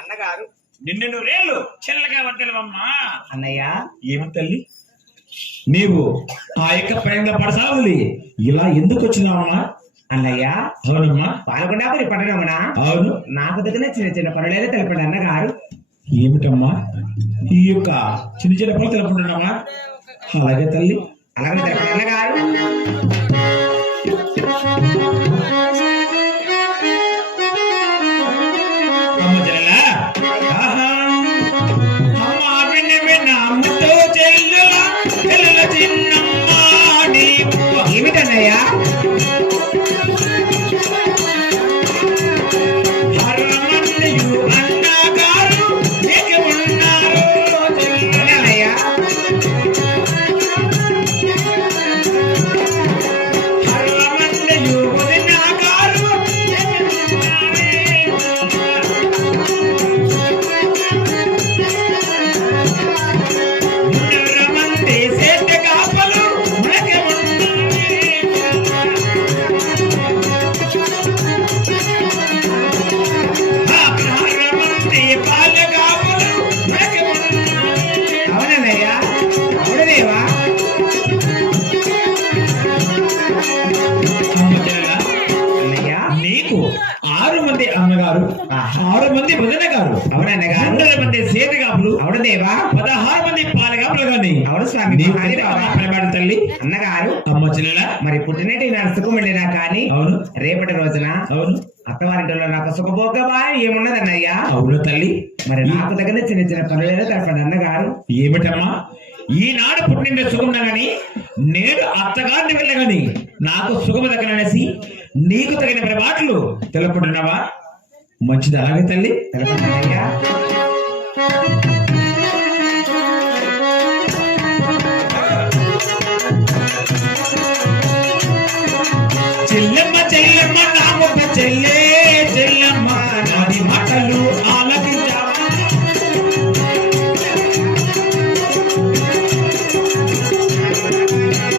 అన్నగారు నిన్ను రేళ్ళు చిల్లగా వద్దలవమ్మా. అన్నయ్య ఏమి తల్లి నీవు ఆ యొక్క ప్రేమ పడసాగులి ఇలా ఎందుకు వచ్చినావమ్మా? అన్నయ్య అవునమ్మా. పాల్గొండాపురి పట్టణమున అవును. నాకు దగ్గర చిన్న చిన్న పనులైతే తెలపండి అన్నగారు. ఏమిటమ్మా ఈ యొక్క చిన్న చిన్న పనులు తెలపండినమ్మా? అలాగే తల్లి, అలాగే తెలపండి అన్నగారు. ఏమిటన్నయ్యా? నీకు 6 మంది అన్నగారు, 6 మంది వదిన గారు, అవునన్నగారు. 100 మంది సేతగాపులు, అవును దేవా. 16 మంది పాలగాపులు గాని. అవును స్వామి. తల్లి అన్నగారు అమ్మ చెల్లెల మరి పుట్టినటి నా సుఖం వెళ్ళినా కానీ అవును రేపటి రోజున అవును అత్తవారింటిలో నాకు సుఖభోగమా ఏమున్నది అన్నయ్యా? అవును తల్లి. మరి నాకు దగ్గర చిన్న చిన్న పనులు తెలపండి అన్నగారు. ఏమిటమ్మా? ఈనాడు పుట్టిన సుఖం గాని నేడు అత్తగారిని వెళ్ళగాని నాకు సుఖం దక్కననేసి నీకు తగిన మాటలు తెలపడున్నావా? మంచిది. అలాగే తల్లి తెలపండి అన్నయ్యా.